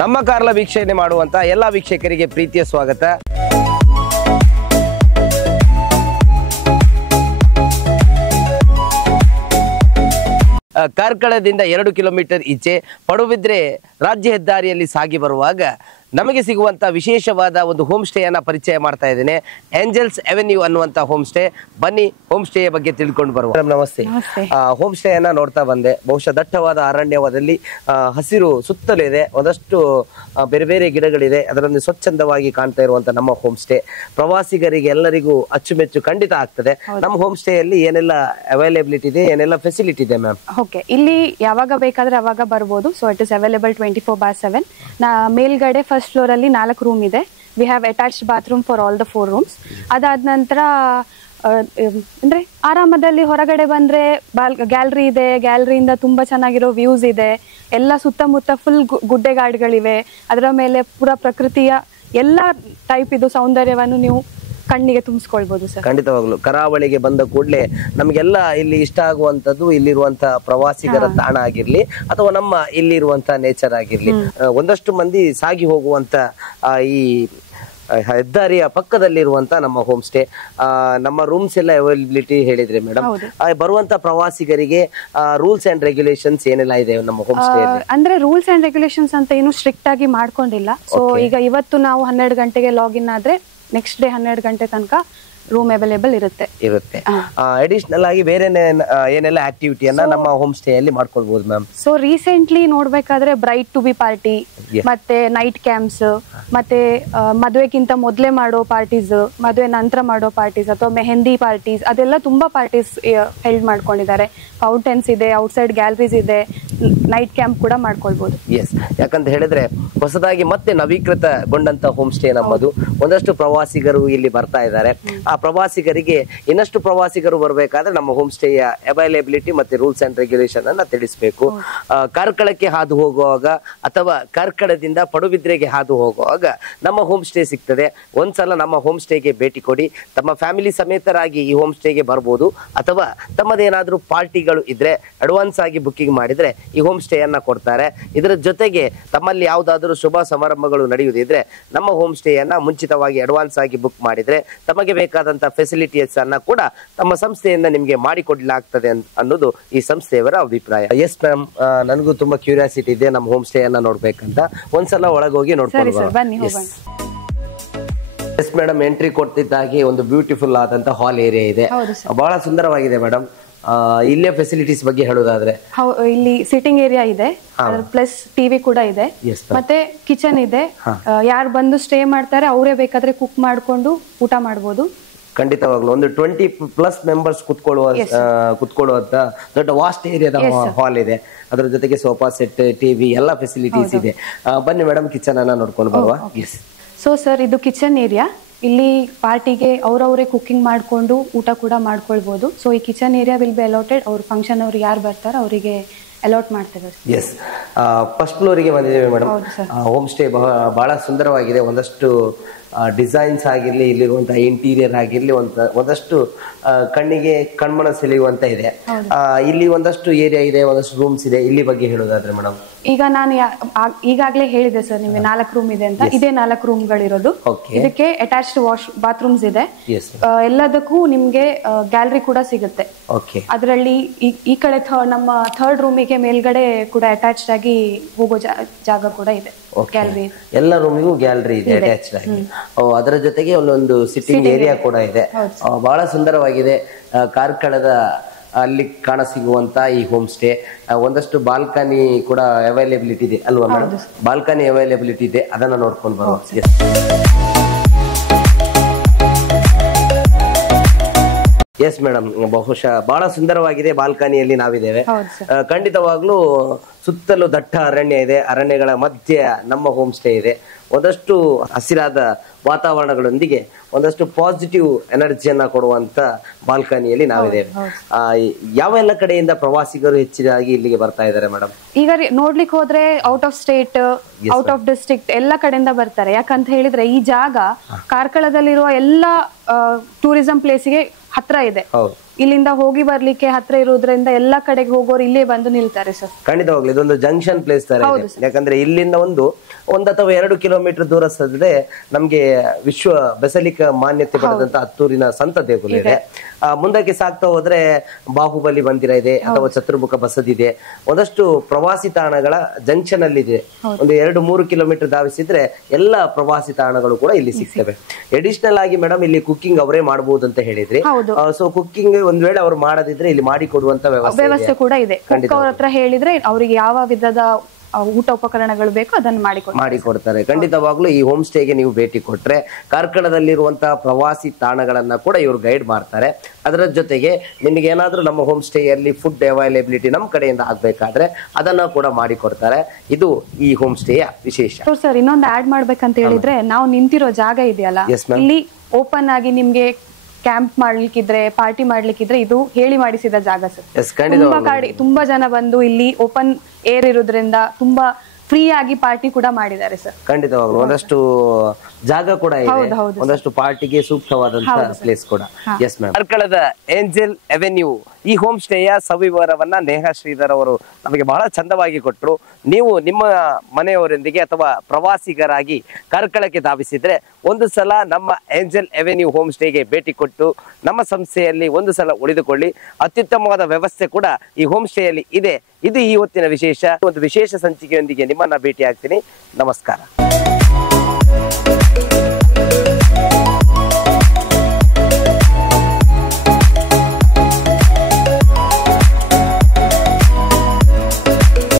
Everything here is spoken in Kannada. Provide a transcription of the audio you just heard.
ನಮ್ಮ ಕಾರ್ಲ ವೀಕ್ಷಣೆ ಮಾಡುವಂತ ಎಲ್ಲ ವೀಕ್ಷಕರಿಗೆ ಪ್ರೀತಿಯ ಸ್ವಾಗತ. ಕಾರ್ಕಳದಿಂದ 2 ಕಿಲೋಮೀಟರ್ ಈಚೆ ಪಡುಬಿದ್ರೆ ರಾಜ್ಯ ಹೆದ್ದಾರಿಯಲ್ಲಿ ಸಾಗಿ ಬರುವಾಗ ನಮಗೆ ಸಿಗುವಂತ ವಿಶೇಷವಾದ ಒಂದು ಹೋಮ್ ಸ್ಟೇ ಅನ್ನ ಪರಿಚಯ ಮಾಡ್ತಾ ಇದ್ದೇನೆ. ಏಂಜಲ್ಸ್ ಅವೆನ್ಯೂ ಅನ್ನುವಂತ ಹೋಮ್ ಸ್ಟೇ. ಬನ್ನಿ ಹೋಮ್ ಸ್ಟೇ ಬಗ್ಗೆ ತಿಳ್ಕೊಂಡು ಬರುವ. ನಮಸ್ತೆ. ಹೋಮ್ ಸ್ಟೇ ಅನ್ನ ನೋಡ್ತಾ ಬಂದೆ. ಬಹುಶಃ ದಟ್ಟವಾದ ಅರಣ್ಯವಾದಲ್ಲಿ ಹಸಿರು ಸುತ್ತಲೂ ಇದೆ, ಒಂದಷ್ಟು ಬೇರೆ ಬೇರೆ ಗಿಡಗಳಿದೆ, ಅದರಲ್ಲಿ ಸ್ವಚ್ಛಂದವಾಗಿ ಕಾಣ್ತಾ ಇರುವಂತ ನಮ್ಮ ಹೋಮ್ ಸ್ಟೇ ಪ್ರವಾಸಿಗರಿಗೆ ಎಲ್ಲರಿಗೂ ಅಚ್ಚುಮೆಚ್ಚು ಖಂಡಿತ ಆಗ್ತದೆ. ನಮ್ಮ ಹೋಮ್ ಸ್ಟೇ ಅಲ್ಲಿ ಏನೆಲ್ಲ ಅವೈಲೇಬಿಲಿಟಿ ಇದೆ, ಏನೆಲ್ಲ ಫೆಸಿಲಿಟಿ ಇದೆ ಮ್ಯಾಮ್? ಓಕೆ, ಇಲ್ಲಿ ಯಾವಾಗ ಬೇಕಾದ್ರೆ ಅವಾಗ ಬರ್ಬೋದು. So it is available 24/7. ಮೇಲ್ಗಡೆ ಫಸ್ಟ್ ಫ್ಲೋರ್ ಅಲ್ಲಿ 4 ರೂಮ್ ಇದೆ. We have attached bathroom for all the 4 rooms. ಅದಾದ ನಂತರ ಅಂದ್ರೆ ಆರಾಮದಲ್ಲಿ ಹೊರಗಡೆ ಬಂದ್ರೆ ಗ್ಯಾಲರಿ ಇದೆ. ಗ್ಯಾಲರಿಯಿಂದ ತುಂಬಾ ಚೆನ್ನಾಗಿರೋ ವ್ಯೂಸ್ ಇದೆ. ಎಲ್ಲ ಸುತ್ತಮುತ್ತ ಫುಲ್ ಗುಡ್ಡೆಗಾಡುಗಳಿವೆ. ಅದರ ಮೇಲೆ ಪೂರಾ ಪ್ರಕೃತಿಯ ಎಲ್ಲ ಟೈಪ್ ಇದು ಸೌಂದರ್ಯವನ್ನು ನೀವು ಕಣ್ಣಿಗೆ ತುಂಬಿಸ್ಕೊಳ್ಬಹುದು ಸರ್. ಖಂಡಿತವಾಗ್ಲು ಕರಾವಳಿಗೆ ಬಂದ ಕೂಡಲೇ ನಮಗೆಲ್ಲ ಇಲ್ಲಿ ಇಷ್ಟ ಆಗುವಂತದ್ದು ಇಲ್ಲಿರುವಂತ ಪ್ರವಾಸಿಗರ ತಾಣ ಆಗಿರ್ಲಿ ಅಥವಾ ನಮ್ಮ ಇಲ್ಲಿರುವಂತ ನೇಚರ್ ಆಗಿರ್ಲಿ. ಒಂದಷ್ಟು ಮಂದಿ ಸಾಗಿ ಹೋಗುವಂತ ಈ ಹೆದ್ದಾರಿಯ ಪಕ್ಕದಲ್ಲಿರುವಂತ ನಮ್ಮ ಹೋಮ್ ಸ್ಟೇ. ನಮ್ಮ ರೂಮ್ಸ್ ಎಲ್ಲ ಅವೈಲಬಿಲಿಟಿ ಹೇಳಿದ್ರೆ ಮೇಡಮ್, ಬರುವಂತ ಪ್ರವಾಸಿಗರಿಗೆ ರೂಲ್ಸ್ ಅಂಡ್ ರೆಗ್ಯುಲೇಷನ್ಸ್ ಏನೆಲ್ಲ ಇದೆ ನಮ್ಮ ಹೋಮ್ ಸ್ಟೇ? ಅಂದ್ರೆ ರೂಲ್ಸ್ ಅಂಡ್ ರೆಗ್ಯುಲೇಷನ್ಸ್ ಅಂತ ಏನು ಸ್ಟ್ರಿಕ್ಟ್ ಆಗಿ ಮಾಡ್ಕೊಂಡಿಲ್ಲ. ಸೊ ಈಗ ಇವತ್ತು ನಾವು 12 ಗಂಟೆಗೆ ಲಾಗಿನ್ ಆದ್ರೆ ನೆಕ್ಸ್ಟ್ ಡೇ 12 ಗಂಟೆ ತನಕ ರೂಮ್ ಅವೈಲೇಬಲ್ ಇರುತ್ತೆ. ಅಡಿಷನಲ್ ಆಗಿ ಬೇರೆ ಏನೆಲ್ಲ ಆಕ್ಟಿವಿಟಿಯನ್ನ ನಮ್ಮ ಹೋಮ್ ಸ್ಟೇ ಅಲ್ಲಿ ಮಾಡ್ಕೊಳ್ಬಹುದು ಮ್ಯಾಮ್? ಸೊ ರೀಸೆಂಟ್ಲಿ ನೋಡ್ಬೇಕಾದ್ರೆ ಬ್ರೈಟ್ ಟು ಬಿ ಪಾರ್ಟಿ, ಮತ್ತೆ ನೈಟ್ ಕ್ಯಾಂಪ್ಸ್, ಮತ್ತೆ ಮದುವೆಗಿಂತ ಮೊದಲೇ ಮಾಡೋ ಪಾರ್ಟೀಸ್, ಮದುವೆ ನಂತರ ಮಾಡೋ ಪಾರ್ಟೀಸ್ ಅಥವಾ ಮೆಹಂದಿ ಪಾರ್ಟೀಸ್, ಅದೆಲ್ಲ ತುಂಬಾ ಪಾರ್ಟೀಸ್ ಹೆಲ್ಡ್ ಮಾಡ್ಕೊಂಡಿದ್ದಾರೆ. ಫೌಂಟೇನ್ಸ್ ಇದೆ, ಔಟ್ಸೈಡ್ ಗ್ಯಾಲರೀಸ್ ಇದೆ, ನೈಟ್ ಕ್ಯಾಂಪ್ ಕೂಡ ಮಾಡ್ಕೊಳ್ಬಹುದು. ಎಸ್, ಯಾಕಂತ ಹೇಳಿದ್ರೆ ಹೊಸದಾಗಿ ಮತ್ತೆ ನವೀಕೃತಗೊಂಡಂತ ಹೋಮ್ ಸ್ಟೇ ನಮ್ಮದು. ಒಂದಷ್ಟು ಪ್ರವಾಸಿಗರು ಇಲ್ಲಿ ಬರ್ತಾ ಇದ್ದಾರೆ. ಆ ಪ್ರವಾಸಿಗರಿಗೆ ಇನ್ನಷ್ಟು ಪ್ರವಾಸಿಗರು ಬರಬೇಕಾದ್ರೆ ನಮ್ಮ ಹೋಮ್ ಸ್ಟೇಯ ಅವೈಲೇಬಿಲಿಟಿ ಮತ್ತೆ ರೂಲ್ಸ್ ಅಂಡ್ ರೆಗ್ಯುಲೇಷನ್ ಅನ್ನ ತಿಳಿಸಬೇಕು. ಕಾರ್ಕಳಕ್ಕೆ ಹಾದು ಹೋಗುವಾಗ ಅಥವಾ ಕಾರ್ಕಳದಿಂದ ಪಡುಬಿದ್ರೆಗೆ ಹಾದು ಹೋಗುವಾಗ ನಮ್ಮ ಹೋಮ್ ಸ್ಟೇ ಸಿಗ್ತದೆ. ಒಂದ್ಸಲ ನಮ್ಮ ಹೋಮ್ ಸ್ಟೇಗೆ ಭೇಟಿ ಕೊಡಿ. ತಮ್ಮ ಫ್ಯಾಮಿಲಿ ಸಮೇತರಾಗಿ ಈ ಹೋಮ್ ಸ್ಟೇಗೆ ಬರ್ಬೋದು, ಅಥವಾ ತಮ್ಮದೇನಾದ್ರೂ ಪಾರ್ಟಿಗಳು ಇದ್ರೆ ಅಡ್ವಾನ್ಸ್ ಆಗಿ ಬುಕ್ಕಿಂಗ್ ಮಾಡಿದ್ರೆ ಈ ಹೋಮ್ ಸ್ಟೇ ಅನ್ನ ಕೊಡ್ತಾರೆ. ಇದರ ಜೊತೆಗೆ ತಮ್ಮಲ್ಲಿ ಯಾವುದಾದ್ರೂ ಶುಭ ಸಮಾರಂಭಗಳು ನಡೆಯುವುದಿದ್ರೆ ನಮ್ಮ ಹೋಮ್ ಸ್ಟೇ ಅನ್ನ ಮುಂಚಿತವಾಗಿ ಅಡ್ವಾನ್ಸ್ ಆಗಿ ಬುಕ್ ಮಾಡಿದ್ರೆ ತಮಗೆ ಬೇಕಾದಂತ ಫೆಸಿಲಿಟೀಸ್ ಅನ್ನ ಕೂಡ ನಮ್ಮ ಸಂಸ್ಥೆಯಿಂದ ನಿಮ್ಗೆ ಮಾಡಿಕೊಡ್ಲಾಗ್ತದೆ ಅನ್ನೋದು ಈ ಸಂಸ್ಥೆಯವರ ಅಭಿಪ್ರಾಯ. ಎಸ್ ಮ್ಯಾಮ್, ನನಗೂ ತುಂಬಾ ಕ್ಯೂರಿಯಾಸಿಟಿ ಇದೆ ನಮ್ಮ ಹೋಮ್ ಸ್ಟೇ ಅನ್ನ ನೋಡ್ಬೇಕಂತ. ಒಂದ್ಸಲ ಒಳಗೋಗಿ ನೋಡ್ಕೊಂಡು ಎಸ್ ಮೇಡಮ್, ಎಂಟ್ರಿ ಕೊಡ್ತಿದ್ದಾಗೆ ಒಂದು ಬ್ಯೂಟಿಫುಲ್ ಆದಂತ ಹಾಲ್ ಏರಿಯಾ ಇದೆ, ಬಹಳ ಸುಂದರವಾಗಿದೆ ಮೇಡಮ್. ಇಲ್ಲೇ ಫೆಸಿಲಿಟೀಸ್ ಬಗ್ಗೆ ಹೇಳೋದಾದ್ರೆ ಇಲ್ಲಿ ಸಿಟ್ಟಿಂಗ್ ಏರಿಯಾ ಇದೆ, ಪ್ಲಸ್ ಟಿವಿ ಕೂಡ ಇದೆ, ಮತ್ತೆ ಕಿಚನ್ ಇದೆ. ಯಾರು ಬಂದು ಸ್ಟೇ ಮಾಡ್ತಾರೆ ಅವರೇ ಬೇಕಾದ್ರೆ ಕುಕ್ ಮಾಡ್ಕೊಂಡು ಊಟ ಮಾಡಬಹುದು. ಖಂಡಿತವಾಗ್ಲು ಒಂದು 20+ ಮೆಂಬರ್ಸ್ ಕುತ್ಕೊಳ್ಳುವಂತ ದೊಡ್ಡ ವಾಸ್ಟ್ ಏರಿಯಾದ ಹಾಲ್ ಇದೆ. ಅದರ ಜೊತೆಗೆ ಸೋಫಾ ಸೆಟ್, ಟಿವಿ ಎಲ್ಲ ಫೆಸಿಲಿಟೀಸ್ ಇದೆ. ಬನ್ನಿ ಮೇಡಮ್, ಕಿಚನ್ ಅನ್ನ ನೋಡ್ಕೊಂಡು ಬರುವ. ಸೊ ಸರ್, ಇದು ಕಿಚನ್ ಏರಿಯಾ. ಇಲ್ಲಿ ಪಾರ್ಟಿಗೆ ಅವರವರೇ ಕುಕಿಂಗ್ ಮಾಡ್ಕೊಂಡು ಊಟ ಕೂಡ ಮಾಡ್ಕೊಳ್ಬಹುದು. ಸೊ ಈ kitchen area will be allotted. ಅವ್ರ ಫಂಕ್ಷನ್ ಅವ್ರು ಯಾರು ಬರ್ತಾರೋ ಅವರಿಗೆ ಅಲಾಟ್ ಮಾಡ್ತಾರೆ. ಎಸ್, ಫಸ್ಟ್ ಫ್ಲೋರಿಗೆ ಬಂದಿದ್ದೇವೆ ಮೇಡಮ್. ಹೋಮ್ ಸ್ಟೇ ಬಹಳ ಸುಂದರವಾಗಿದೆ. ಒಂದಷ್ಟು ಡಿಸೈನ್ಸ್ ಆಗಿರ್ಲಿ, ಇಲ್ಲಿರುವಂತಹ ಇಂಟೀರಿಯರ್ ಆಗಿರ್ಲಿ ಒಂದಷ್ಟು ಕಣ್ಣಿಗೆ ಕಣ್ಮನ ಸೆಳೆಯುವಂತ ಇದೆ. ಇಲ್ಲಿ ಒಂದಷ್ಟು ಏರಿಯಾ ಇದೆ, ಒಂದಷ್ಟು ರೂಮ್ಸ್ ಇದೆ. ಇಲ್ಲಿ ಬಗ್ಗೆ ಹೇಳೋದಾದ್ರೆ ಮೇಡಮ್, ಈಗ ನಾನು ಈಗಾಗಲೇ ಹೇಳಿದೆ ಸರ್ ನಿಮಗೆ 4 ರೂಮ್ ಇದೆ ಅಂತ. ಇದೇ 4 ರೂಮ್ಗಳಿರೋದು. ಇದಕ್ಕೆ ಅಟ್ಯಾಚ್ಡ್ ಬಾತ್ರೂಮ್ಸ್ ಇದೆ. ಎಲ್ಲದಕ್ಕೂ ನಿಮ್ಗೆ ಗ್ಯಾಲರಿ ಕೂಡ ಸಿಗುತ್ತೆ. ಅದರಲ್ಲಿ ಈ ಕಡೆ ನಮ್ಮ 3rd ರೂಮಿಗೆ ಮೇಲ್ಗಡೆ ಕೂಡ ಅಟ್ಯಾಚ್ಡ್ ಆಗಿ ಹೋಗೋ ಜಾಗ ಕೂಡ ಇದೆ. ಗ್ಯಾಲರಿ, ಎಲ್ಲ ರೂಮಿಗೂ ಗ್ಯಾಲರಿ ಇದೆ ಅಟ್ಯಾಚ್ಡ್ ಆಗಿ. ಅದರ ಜೊತೆಗೆ ಒಂದೊಂದು ಸಿಟ್ಟಿಂಗ್ ಏರಿಯಾ ಕೂಡ ಇದೆ. ಬಹಳ ಸುಂದರವಾಗಿದೆ. ಕಾರ್ಕಳದ ಅಲ್ಲಿ ಕಾಣಸಿಗುವಂತ ಈ ಹೋಮ್ ಸ್ಟೇ ಒಂದಷ್ಟು ಬಾಲ್ಕನಿ ಕೂಡ ಅವೈಲೇಬಿಲಿಟಿ ಇದೆ ಅಲ್ವಾ ಮೇಡಮ್? ಬಾಲ್ಕನಿ ಅವೈಲೇಬಿಲಿಟಿ ಇದೆ, ಅದನ್ನ ನೋಡ್ಕೊಂಡು ಬರುವ. ಎಸ್ ಮೇಡಮ್, ಬಹುಶಃ ಬಹಳ ಸುಂದರವಾಗಿದೆ. ಬಾಲ್ಕನಿಯಲ್ಲಿ ನಾವಿದ್ದೇವೆ. ಖಂಡಿತವಾಗ್ಲೂ ಸುತ್ತಲೂ ದಟ್ಟ ಅರಣ್ಯ ಇದೆ. ಅರಣ್ಯಗಳ ಮಧ್ಯೆ ನಮ್ಮ ಹೋಮ್ ಸ್ಟೇ ಇದೆ. ಒಂದಷ್ಟು ಹಸಿರಾದ ವಾತಾವರಣಗಳೊಂದಿಗೆ ಒಂದಷ್ಟು ಪಾಸಿಟಿವ್ ಎನರ್ಜಿಯನ್ನ ಕೊಡುವಂತ ಬಾಲ್ಕನಿಯಲ್ಲಿ ನಾವಿದ್ದೇವೆ. ಯಾವೆಲ್ಲ ಕಡೆಯಿಂದ ಪ್ರವಾಸಿಗರು ಹೆಚ್ಚಿನಾಗಿ ಇಲ್ಲಿಗೆ ಬರ್ತಾ ಇದ್ದಾರೆ ಮೇಡಮ್? ಈಗ ನೋಡ್ಲಿಕ್ಕೆ ಹೋದ್ರೆ out of state, out of district ಎಲ್ಲ ಕಡೆಯಿಂದ ಬರ್ತಾರೆ. ಯಾಕಂತ ಹೇಳಿದ್ರೆ ಈ ಜಾಗ ಕಾರ್ಕಳದಲ್ಲಿರುವ ಎಲ್ಲ ಟೂರಿಸಂ ಪ್ಲೇಸಿಗೆ ಹತ್ರ ಇದೆ. ಇಲ್ಲಿಂದ ಹೋಗಿ ಬರ್ಲಿಕ್ಕೆ ಹತ್ರ ಇರೋದ್ರಿಂದ ಎಲ್ಲಾ ಕಡೆಗೆ ಹೋಗೋರು ಇಲ್ಲೇ ಬಂದು ನಿಲ್ತಾರೆ ಸರ್. ಖಂಡಿತವಾಗ್ಲು ಇದೊಂದು ಜಂಕ್ಷನ್ ಪ್ಲೇಸ್ ತರ ಇದೆ. ಯಾಕಂದ್ರೆ ಇಲ್ಲಿಂದ ಒಂದು ಅಥವಾ 2 ಕಿಲೋಮೀಟರ್ ದೂರ ಸದ್ದೆ ನಮ್ಗೆ ವಿಶ್ವ ಬೆಸಲಿಕ ಮಾನ್ಯತೆ ಪಡೆದಂತ ಹತ್ತೂರಿನ ಸಂತ ದೇಗುಲ ಇದೆ. ಮುಂದಕ್ಕೆ ಸಾಗ್ತಾ ಹೋದ್ರೆ ಬಾಹುಬಲಿ ಮಂದಿರ ಇದೆ ಅಥವಾ ಚತುರ್ಮುಖ ಬಸದಿ ಇದೆ. ಒಂದಷ್ಟು ಪ್ರವಾಸಿ ತಾಣಗಳ ಜಂಕ್ಷನ್ ಅಲ್ಲಿ ಇದೆ. ಒಂದು 2-3 ಕಿಲೋಮೀಟರ್ ಧಾವಿಸಿದ್ರೆ ಎಲ್ಲಾ ಪ್ರವಾಸಿ ತಾಣಗಳು ಕೂಡ ಇಲ್ಲಿ ಸಿಗ್ತವೆ. ಎಡಿಷನಲ್ ಆಗಿ ಮೇಡಮ್ ಇಲ್ಲಿ ಕುಕಿಂಗ್ ಅವರೇ ಮಾಡಬಹುದು ಅಂತ ಹೇಳಿದ್ರಿ. ಸೊ ಕುಕಿಂಗ್ ಒಂದ್ ವೇಳೆ ಅವ್ರು ಮಾಡದಿದ್ರೆ ಇಲ್ಲಿ ಮಾಡಿ ಕೊಡುವಂತ ವ್ಯವಸ್ಥೆ ಕೂಡ ಇದೆ. ಅವ್ರ ಹತ್ರ ಹೇಳಿದ್ರೆ ಅವ್ರಿಗೆ ಯಾವ ವಿಧದ ಊಟ ಉಪಕರಣಗಳು ಬೇಕು ಅದನ್ನು ಮಾಡಿಕೊಡ್ತಾರೆ. ಖಂಡಿತವಾಗ್ಲೂ ಈ ಹೋಮ್ ಸ್ಟೇಗೆ ನೀವು ಭೇಟಿ ಕೊಟ್ರೆ ಕಾರ್ಕಳದಲ್ಲಿರುವಂತಹ ಪ್ರವಾಸಿ ತಾಣಗಳನ್ನ ಕೂಡ ಇವರು ಗೈಡ್ ಮಾಡ್ತಾರೆ. ಅದರ ಜೊತೆಗೆ ನಿಮಗೆ ಏನಾದ್ರೂ ನಮ್ಮ ಹೋಮ್ ಸ್ಟೇಯಲ್ಲಿ ಫುಡ್ ಅವೈಲೇಬಿಲಿಟಿ ನಮ್ಮ ಕಡೆಯಿಂದ ಆಗ್ಬೇಕಾದ್ರೆ ಅದನ್ನ ಕೂಡ ಮಾಡಿಕೊಡ್ತಾರೆ. ಇದು ಈ ಹೋಮ್ ಸ್ಟೇಯ ವಿಶೇಷ. ಸರ್ ಇನ್ನೊಂದು ಆಡ್ ಮಾಡ್ಬೇಕಂತ ಹೇಳಿದ್ರೆ ನಾವು ನಿಂತಿರೋ ಜಾಗ ಇದೆಯಲ್ಲ, ಇಲ್ಲಿ ಓಪನ್ ಆಗಿ ನಿಮ್ಗೆ ಕ್ಯಾಂಪ್ ಮಾಡ್ಲಿಕ್ಕಿದ್ರೆ ಪಾರ್ಟಿ ಮಾಡ್ಲಿಕ್ಕಿದ್ರೆ ಇದು ಹೇಳಿ ಮಾಡಿಸಿದ ಜಾಗ ಸರ್. ತುಂಬಾ ಜನ ಬಂದು ಇಲ್ಲಿ ಓಪನ್ ಏರ್ ಇರೋದ್ರಿಂದ ತುಂಬಾ ಫ್ರೀ ಆಗಿ ಪಾರ್ಟಿ ಕೂಡ ಮಾಡಿದ್ದಾರೆ ಸರ್. ಖಂಡಿತವಾಗ್ಲು ಒಂದಷ್ಟು ಜಾಗ ಕೂಡ ಇದೆ, ಒಂದಷ್ಟು ಪಾರ್ಟಿಗೆ ಸೂಕ್ತವಾದಂತಹ ಪ್ಲೇಸ್ ಕೂಡ. Yes ma'am. ಕಾರ್ಕಳದ ಏಂಜೆಲ್ ಅವೆನ್ಯೂ ಈ ಹೋಮ್ ಸ್ಟೇಯ ಸವಿವರವನ್ನ ನೇಹಾ ಶ್ರೀಧರ್ ಅವರು ನಮಗೆ ಬಹಳ ಚಂದವಾಗಿ ಕೊಟ್ಟರು. ನೀವು ನಿಮ್ಮ ಮನೆಯವರೊಂದಿಗೆ ಅಥವಾ ಪ್ರವಾಸಿಗರಾಗಿ ಕಾರ್ಕಳಕ್ಕೆ ಧಾವಿಸಿದ್ರೆ ಒಂದು ಸಲ ನಮ್ಮ ಏಂಜೆಲ್ ಅವೆನ್ಯೂ ಹೋಮ್ ಸ್ಟೇಗೆ ಭೇಟಿ ಕೊಟ್ಟು ನಮ್ಮ ಸಂಸ್ಥೆಯಲ್ಲಿ ಒಂದು ಸಲ ಉಳಿದುಕೊಳ್ಳಿ. ಅತ್ಯುತ್ತಮವಾದ ವ್ಯವಸ್ಥೆ ಕೂಡ ಈ ಹೋಮ್ ಸ್ಟೇಯಲ್ಲಿ ಇದೆ. ಇದು ಈ ಹೊತ್ತಿನ ವಿಶೇಷ. ಒಂದು ವಿಶೇಷ ಸಂಚಿಕೆಯೊಂದಿಗೆ ನಿಮ್ಮನ್ನ ಭೇಟಿ ಆಗ್ತೀನಿ. ನಮಸ್ಕಾರ.